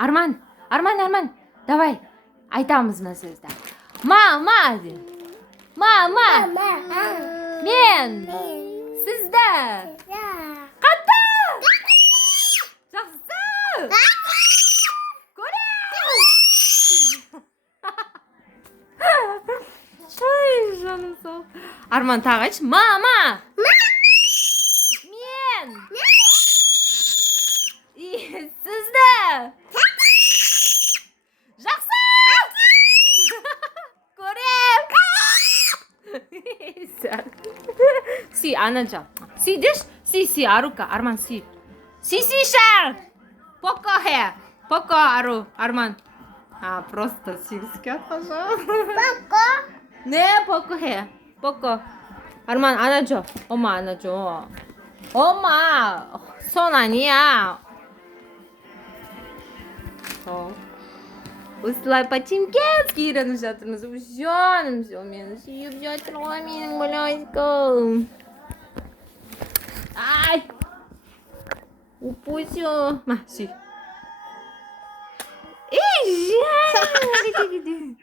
Арман, давай айтамыз мына сөзді. Мама де. Мама, мен сізді қатты жақсы көрем. Ай, жаным сол. Арман тағы айтшы. Мама, мен сізді жақсы көрем. Си, анаджан. Си деш? Си, Арука. Арман, си. Си, шар. Поко, Арман. Просто сильский отхожу. Не, поко. Арман, 안아줘. 엄마 안아줘. 엄마, 손 아니야. осылай по-чемкенски үйреніп жатырмыз. Жаным, мені сүйіп жатыр ғой менің малайкам. Ай! Упусю. Ма, сүй. Ей, жаным,